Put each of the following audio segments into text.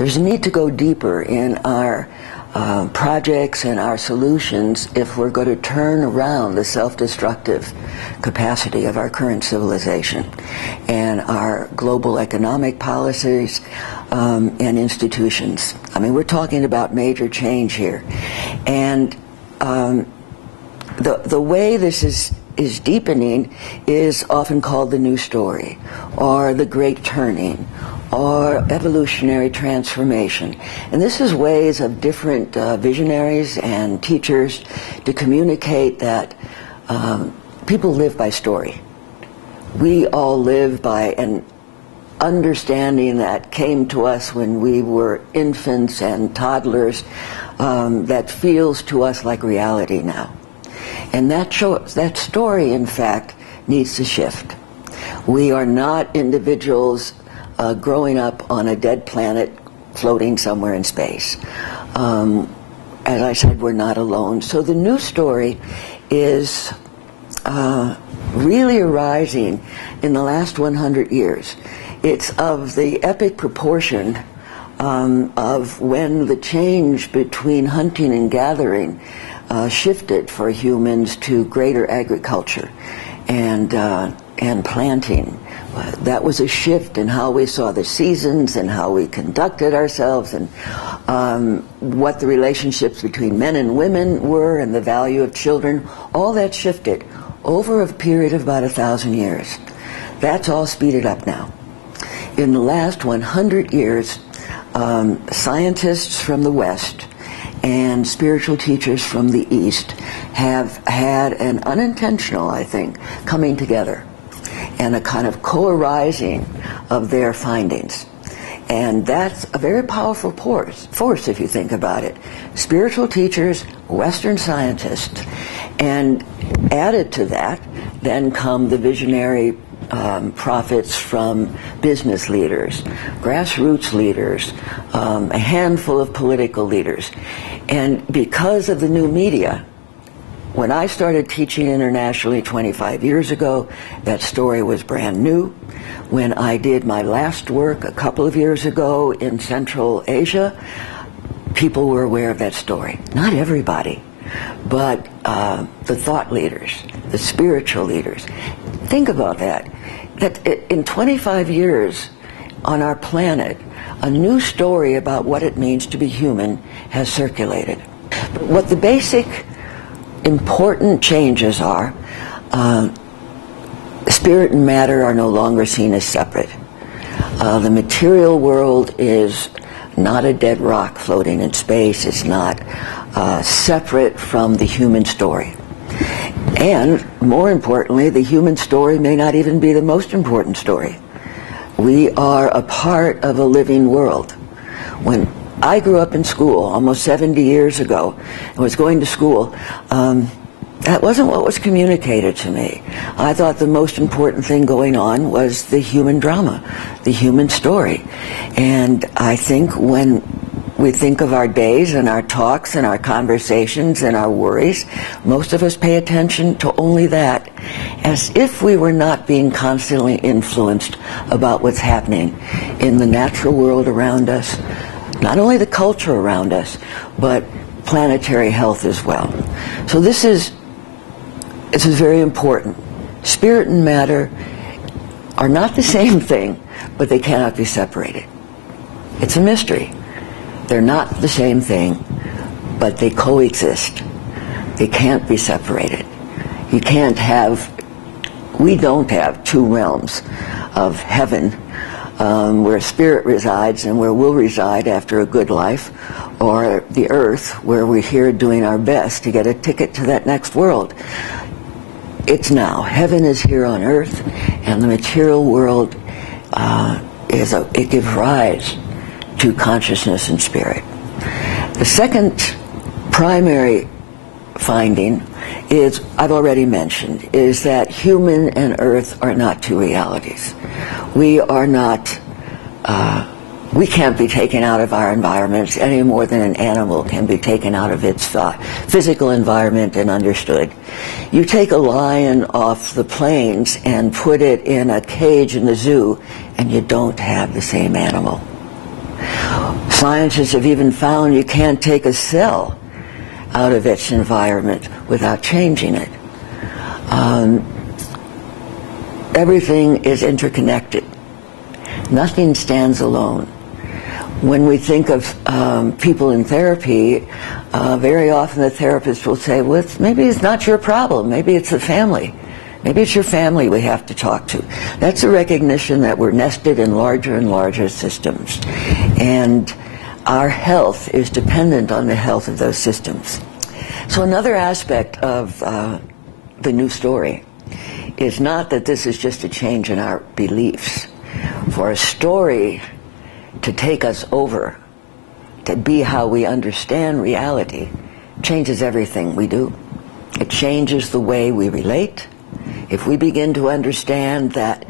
There's a need to go deeper in our projects and our solutions if we're going to turn around the self-destructive capacity of our current civilization and our global economic policies and institutions. I mean, we're talking about major change here. And the way this is deepening is often called the new story, or the great turning, or evolutionary transformation. And this is ways of different visionaries and teachers to communicate that people live by story. We all live by an understanding that came to us when we were infants and toddlers that feels to us like reality now. And that story, in fact, needs to shift. We are not individuals growing up on a dead planet floating somewhere in space. As I said, we're not alone. So the new story is really arising in the last 100 years. It's of the epic proportion of when the change between hunting and gathering shifted for humans to greater agriculture and planting. That was a shift in how we saw the seasons and how we conducted ourselves and what the relationships between men and women were and the value of children. All that shifted over a period of about 1,000 years. That's all speeded up now. In the last 100 years, scientists from the West and spiritual teachers from the East have had an unintentional, I think, coming together and a kind of co-arising of their findings. And that's a very powerful force if you think about it. Spiritual teachers, Western scientists, and added to that then come the visionary prophets from business leaders, grassroots leaders, a handful of political leaders. And because of the new media, when I started teaching internationally 25 years ago, that story was brand new. When I did my last work a couple of years ago in Central Asia, people were aware of that story. Not everybody, but the thought leaders, the spiritual leaders. Think about that. That in 25 years on our planet, a new story about what it means to be human has circulated. But what the basic important changes are, spirit and matter are no longer seen as separate. The material world is not a dead rock floating in space. It's not separate from the human story. And more importantly, the human story may not even be the most important story. We are a part of a living world. When I grew up in school almost 70 years ago and was going to school, that wasn't what was communicated to me. I thought the most important thing going on was the human drama, the human story. And I think when we think of our days and our talks and our conversations and our worries, most of us pay attention to only that, as if we were not being constantly influenced about what's happening in the natural world around us, not only the culture around us, but planetary health as well. So this is very important. Spirit and matter are not the same thing, but they cannot be separated. It's a mystery. They're not the same thing, but they coexist. They can't be separated. We don't have two realms of heaven where spirit resides and where we'll reside after a good life, or the earth where we're here doing our best to get a ticket to that next world. It's now. Heaven is here on earth, and the material world it gives rise to consciousness and spirit. The second primary finding is, I've already mentioned, is that human and earth are not two realities. We are not, we can't be taken out of our environments any more than an animal can be taken out of its physical environment and understood. You take a lion off the plains and put it in a cage in the zoo, and you don't have the same animal. Scientists have even found you can't take a cell out of its environment without changing it. Everything is interconnected. Nothing stands alone. When we think of people in therapy, very often the therapist will say, well, maybe it's not your problem, maybe it's the family. Maybe it's your family we have to talk to. That's a recognition that we're nested in larger and larger systems. And our health is dependent on the health of those systems. So another aspect of the new story is not that this is just a change in our beliefs. For a story to take us over, to be how we understand reality, changes everything we do. It changes the way we relate. If we begin to understand that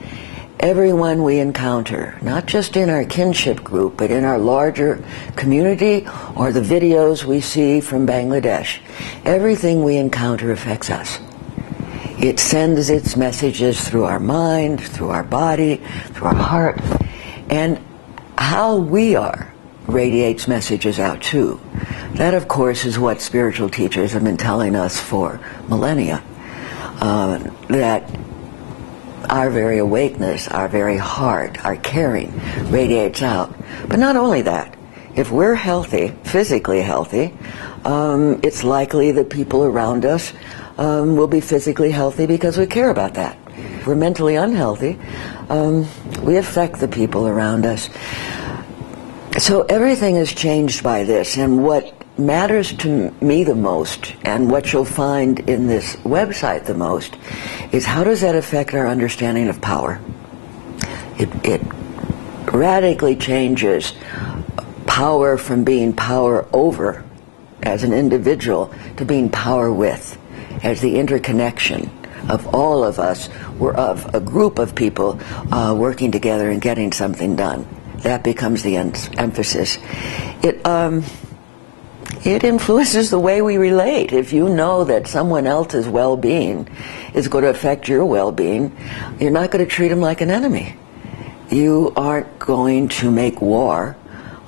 everyone we encounter, not just in our kinship group, but in our larger community or the videos we see from Bangladesh, everything we encounter affects us. It sends its messages through our mind, through our body, through our heart, and how we are radiates messages out too. That, of course, is what spiritual teachers have been telling us for millennia. That our very awakeness, our very heart, our caring radiates out. But not only that, if we're healthy, physically healthy, it's likely that people around us will be physically healthy because we care about that. If we're mentally unhealthy, we affect the people around us. So everything is changed by this, and what matters to me the most, and what you'll find in this website the most, is how does that affect our understanding of power? It radically changes power from being power over as an individual to being power with, as the interconnection of all of us. We're of a group of people working together and getting something done. That becomes the emphasis. It influences the way we relate. If you know that someone else's well-being is going to affect your well-being, you're not going to treat them like an enemy. You aren't going to make war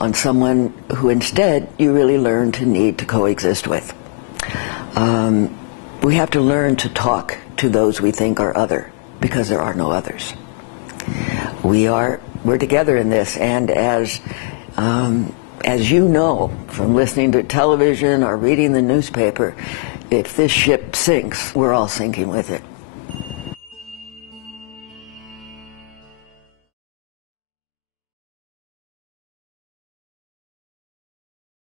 on someone who instead you really learn to need to coexist with. We have to learn to talk to those we think are other, because there are no others. We're together in this, and as you know from listening to television or reading the newspaper, if this ship sinks, we're all sinking with it.